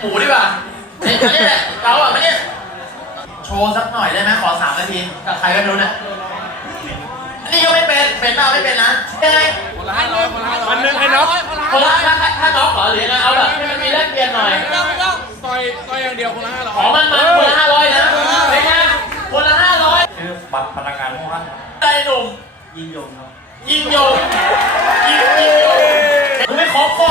หมูดีกว่าเนี่ยอันนี้แหละเราอะไม่เนี่ยโชว์สักหน่อยได้ไหมขอสามนาทีกับใครก็ไม่รู้เนี่ยอันนี้ก็ไม่เป็นเป็นเปล่าไม่เป็นนะยังไงคนละห้าร้อยคนละห้าร้อยอันหนึงให้น็อกคนละถ้าถ้าถ้าน้องขอหรือยังไงเอาแบบให้มันมีแลกเปลี่ยนหน่อยไม่ต้องไม่ต้องต่อยต่อยอย่างเดียวคนละห้าร้อยขอมันมาคนละห้าร้อยนะเป็นไงคนละห้าร้อยชื่อบัตรพนักงานห้องพักใจหนุ่มยิงยงครับยิงโยงยิงยิงโยงมึงไม่ขอคอ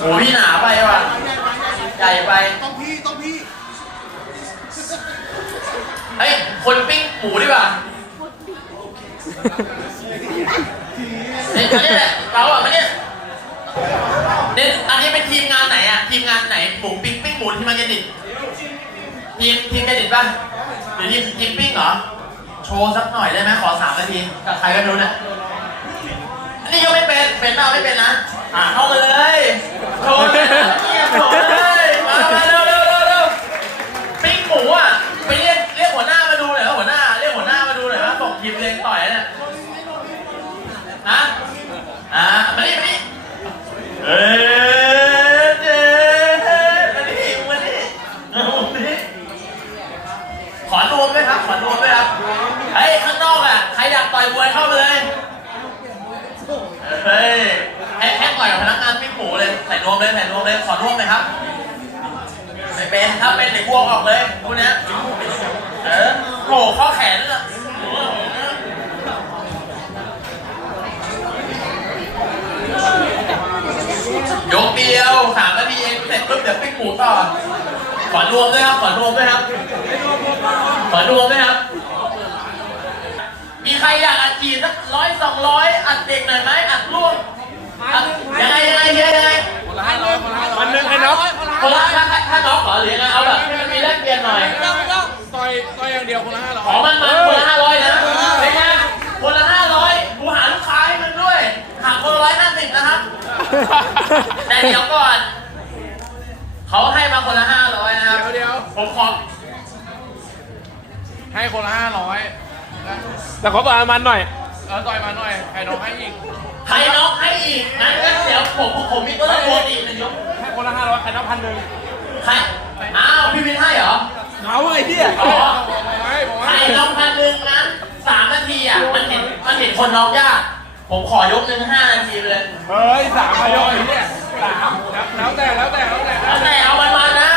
โอ้พี่หนาไปว่ะใหญ่ไป ต้องพี่ต้องพี่เฮ้ย คนปิ้งหมูดีกว่าเนี่ยอันนี้แหละเราอะไม่เนี่ยเนี่ยอันนี้เป็นทีมงานไหนอะ ทีมงานไหนหมูปิ้งปิ้งหมูทีมงานเครดิตทีมทีมเครดิตป่ะหรือทีมทีมปิ้งเหรอ โชว์สักหน่อยได้ไหมขอสามนาทีกับใครก็ไม่รู้เนี่ยอันนี้ก็ไม่เป็น เป็นเปล่าไม่เป็นนะ อะเข้ามาเลยโชว์เลยนะเนี่ยโชว์เลยมามาเร็วเร็วเร็วเร็ว ปิ้งหมูอะไปเรียกเรียกหัวหน้ามาดูหน่อยว่าหัวหน้าเรียกหัวหน้ามาดูหน่อยว่าส่งทีมเรียงต่อยเนี่ยฮะอ่ามาดิมาดิเอ้ยเจ๊มาดิมาดิเอามาดิข อนวมด้วยครับ ขอนวมด้วยครับ เฮ้ย ข้างนอกอะ ใครอยากต่อยมวยเข้ามาเลย เฮ้ยให้ให้ต่อยกับพนักงานปิ้งหมูเลยใส่นวมเลยใส่นวมเลย ขอนวมเลยครับไม่เป็นถ้าเป็นเด็กพวกออกเลยพวกเนี้ยเออโผล่ข้อแขนเลยอะยกเดียวสามนาทีเองเสร็จปุ๊บเดี๋ยวปิ้งหมูต่อ ขอรวมด้วยครับ ขอรวมด้วยครับ ขอรวมด้วยครับ มีใครอยากอัดฉีดสักร้อยสองร้อยอัดเด็กหน่อยไหมอัดร่วมอัดยังไงยังไงยังไงคนละห้าร้อยคนละห้าร้อยอันหนึงให้น็อกคนละถ้าถ้าถ้าน้องขอหรือยังไงเอาแบบให้มันมีแลกเปลี่ยนหน่อยต้อยต้อยต่อยอย่างเดียวคนละห้าร้อยขอมันมาคนละห้าร้อยนะเป็นไงคนละห้าร้อยกูหาลูกค้าให้มึงด้วยหาคนละร้อยห้าสิบนะครับแต่เดี๋ยวก่อนเขาให้มาคนละห้าร้อยนะครับเดี๋ยวผมขอ ให้คนละห้าร้อยแต่ขอประมาณหน่อยเออต่อยมาหน่อยใครน้องให้อีก ใครน้องให้อีกงั้นก็เดี๋ยวผมผมมีตัวตะโกนอีกหนึ่งยกให้คนละห้าร้อยใครนับพันหนึ่งใครอ้าวพี่วินให้เหรอเอาไอ้เหี้ยอ๋อบอกไว้บอกใครไว้น้องพันหนึ่งนะสามนาทีอะมันเห็นมันเห็นคนน้องยากผมขอยกหนึ่งห้านาทีเลย เฮ้ยสามไอ้ร้อยเนี่ยสามแล้วแต่แล้วแต่แล้วแต่แล้วแต่เอามันมานะ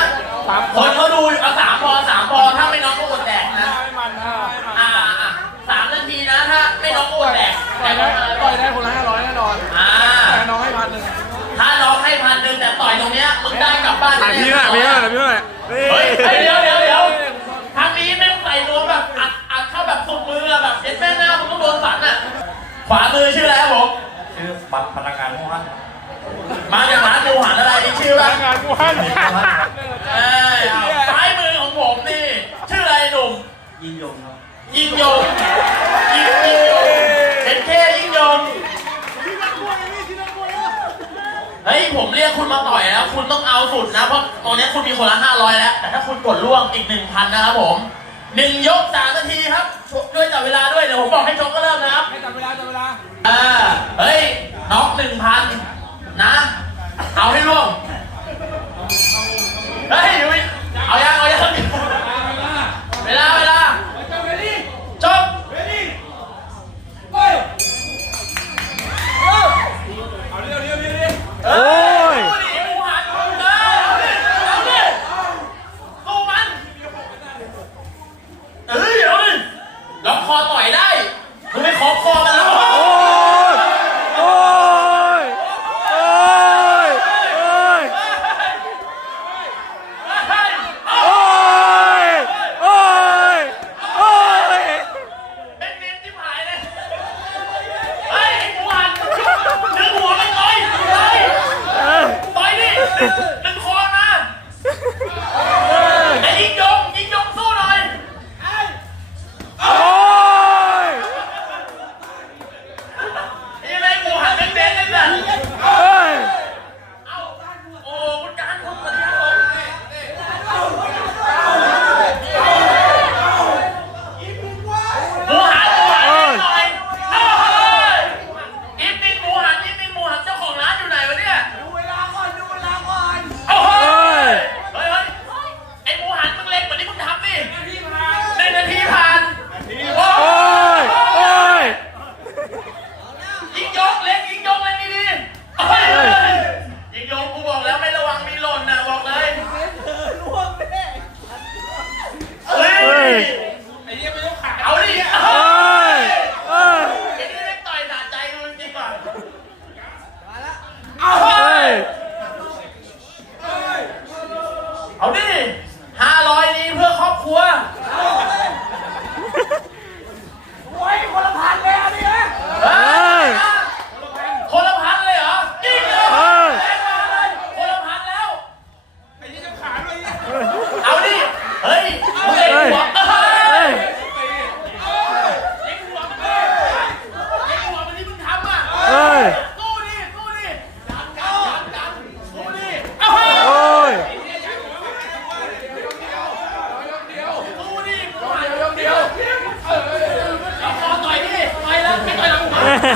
สามคนเขาดูเอาสามพอสามพอถ้าไม่น้องก็อดแดกนะ ให้มันอะ อ่าอ่าสามนาทีนะถ้าไม่น้องก็อดแดก ต่อยได้ต่อยได้คนละห้าร้อยแน่นอนอ่า แต่น้องให้พันหนึ่งถ้าน้องให้พันหนึ่งแต่ต่อยตรงเนี้ยมึงได้กลับบ้านถ่ายพี่หน่อยพี่หน่อยพี่หน่อยนี่เฮ้ยเฮ้ยเดี๋ยวเดี๋ยวเดี๋ยวทางนี้แม่งใส่รวมแบบอัดอัดเข้าแบบสุดมืออะแบบเอ็ดแม่หน้ามึงต้องโดนสันอะขวามือชื่ออะไรครับผมชื่อบัตรพนักงานห้องพักมาจากร้านดูหันอะไรนี่ชื่อพว่านักงานห้องพักเอ้ยเอาซ้ายมือของผมนี่ ชื่ออะไรหนุ่ม ยิงยงครับ ยิงยงยิงยิงยงเป็นแค่ยิงยงเฮ้ยผมเรียกคุณมาต่อยแล้ว คุณต้องเอาสุดนะ เพราะตอนนี้คุณมีคนละห้าร้อยแล้ว แต่ถ้าคุณกดล่วงอีกหนึ่งพันนะครับผมหนึ่งยกสามนาทีครับด้วยจับเวลาด้วย เดี๋ยวผมบอกให้ชกก็เริ่มนะครับ ให้จับเวลาจับเวลาอ่าเฮ้ยน็อกหนึ่งพันนะ เอาให้ล่วง เฮ้ย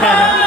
yeah.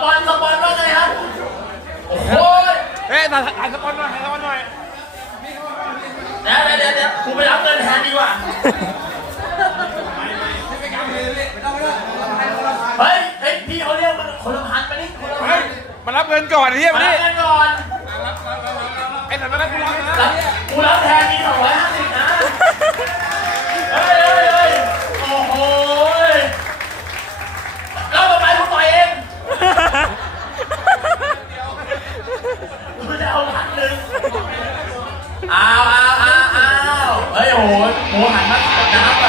ปอนสปอนว่าไงฮะโอ้โหเอ้ยถ่ายสปอนหน่อยถ่ายสปอนหน่อยเดี๋ยวเดี๋ยวเดี๋ยวกูไปรับเงินแทนดีกว่าเฮ้ยเฮ้ยพี่เขาเรียกมันคนละพันมาดิคนละพันมารับเงินก่อนเฮียมามารับเงินก่อนไอ้สัตว์มารับกูรับนะกูรับแทนมีสองร้อยห้าสิบนะเฮ้ยเฮ้ยเฮ้ย เอาพัอาวอาวอาเฮ้ยโหโหหันมาตะน้ำ